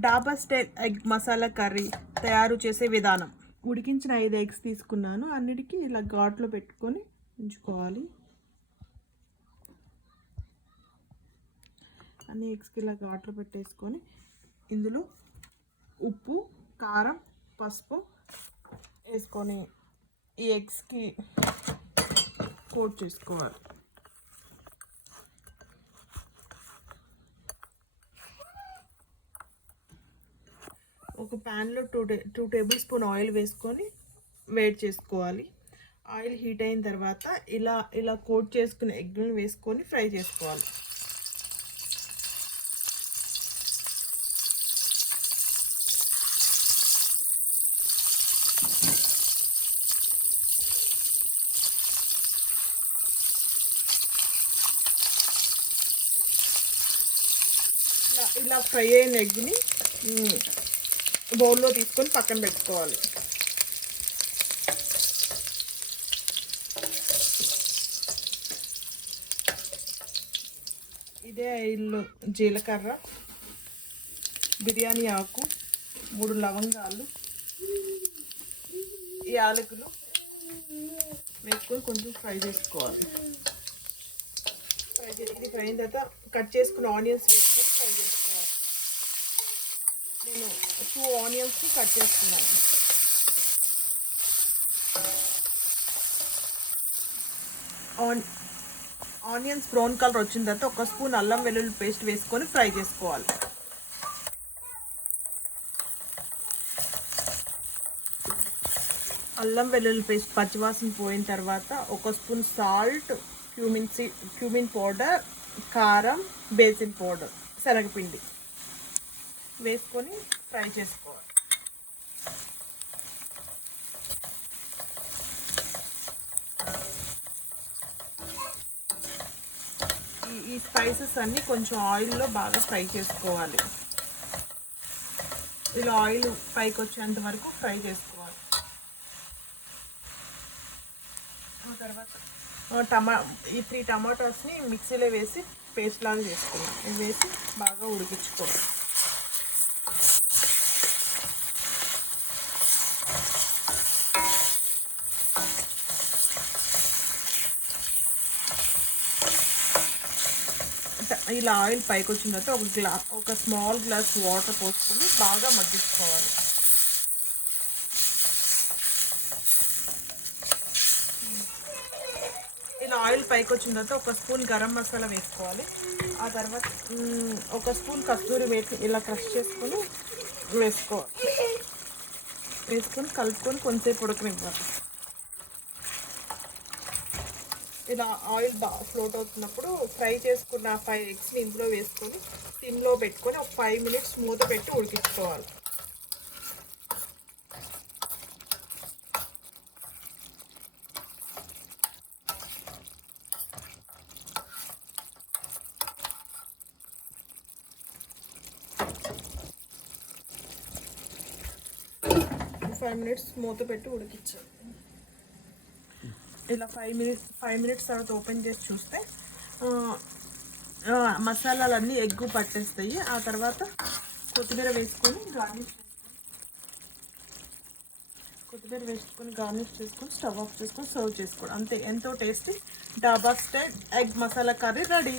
డాబా style egg masala curry తయారు చేసే విధానం. ఉడికించిన 5 ఎగ్స్ తీసుకున్నాను. అన్నిటికీ ఇలా ఘాట్లో పెట్టుకొని ఉంచుకోవాలి. అన్ని ఎగ్స్కి ఇలా ఘాట్లో పెట్టేసుకొని ఇందులో ఉప్పు, కారం, పసుపు వేసుకొని ఈ ఎగ్స్కి కోట్ చేసుకోవాలి. ఒక ప్యాన్లో 2 టేబుల్ స్పూన్ ఆయిల్ వేసుకొని వేడి చేసుకోవాలి. ఆయిల్ హీట్ అయిన తర్వాత ఇలా కోట్ చేసుకున్న ఎగ్లను వేసుకొని ఫ్రై చేసుకోవాలి. ఇలా ఫ్రై అయిన ఎగ్ని బౌల్లో తీసుకొని పక్కన పెట్టుకోవాలి. ఇదే ఆయిల్లో జీలకర్ర, బిర్యానీ ఆకు, 3 లవంగాలు, యాలకులు వేసుకొని కొంచెం ఫ్రై చేసుకోవాలి. ఇది ఫ్రై అయిన తర్వాత కట్ చేసుకున్న ఆనియన్స్ వేసుకొని ఫ్రై చేసుకోవాలి. నేను 2 ఆనియన్స్ని కట్ చేసుకున్నాను. ఆనియన్స్ బ్రౌన్ కలర్ వచ్చిన తర్వాత 1 స్పూన్ అల్లం వెల్లుల్లి పేస్ట్ వేసుకొని ఫ్రై చేసుకోవాలి. అల్లం వెల్లుల్లి పేస్ట్ పచ్చివాసన పోయిన తర్వాత 1 స్పూన్ సాల్ట్, క్యూమిన్ పౌడర్, కారం, బేసిన్ పౌడర్, శనగపిండి వేసుకొని ఫ్రై చేసుకోవాలి. ఈ స్పైసెస్ అన్నీ కొంచెం ఆయిల్లో బాగా ఫ్రై చేసుకోవాలి. ఇలా ఆయిల్ పైకి వచ్చేంత వరకు ఫ్రై చేసుకోవాలి. ఆ తర్వాత ఈ 3 టమాటాస్ని మిక్సీలో వేసి పేస్ట్ లాగా చేసుకున్నాం. ఇవి వేసి బాగా ఉడికించుకోవాలి. ఇలా ఆయిల్ పైకి వచ్చిన తర్వాత ఒక స్మాల్ గ్లాస్ వాటర్ పోసుకొని బాగా మగ్గించుకోవాలి. ఇలా ఆయిల్ పైకి వచ్చిన తర్వాత 1 స్పూన్ గరం మసాలా వేసుకోవాలి. ఆ తర్వాత 1 స్పూన్ కస్తూరి మేతి ఇలా క్రష్ చేసుకొని వేసుకొని కలుపుకొని కొంచెంసేపు ఉడకనివ్వాలి. ఇలా ఆయిల్ బాగా ఫ్లోట్ అవుతున్నప్పుడు ఫ్రై చేసుకున్న 5 ఎగ్స్ని ఇందులో వేసుకొని సిమ్లో పెట్టుకొని ఒక 5 మినిట్స్ మూత పెట్టి ఉడికించుకోవాలి. ఫైవ్ మినిట్స్ మూత పెట్టి ఉడికించాలి. ఇలా 5 మినిట్స్ తర్వాత ఓపెన్ చేసి చూస్తే మసాలాలన్నీ ఎగ్గు పట్టేస్తాయి. ఆ తర్వాత కొత్తిమీర వేసుకొని గార్నిష్ చేసుకొని స్టవ్ ఆఫ్ చేసుకొని సర్వ్ చేసుకోవడం. అంతే, ఎంతో టేస్టీ డాబా style egg masala curry ready.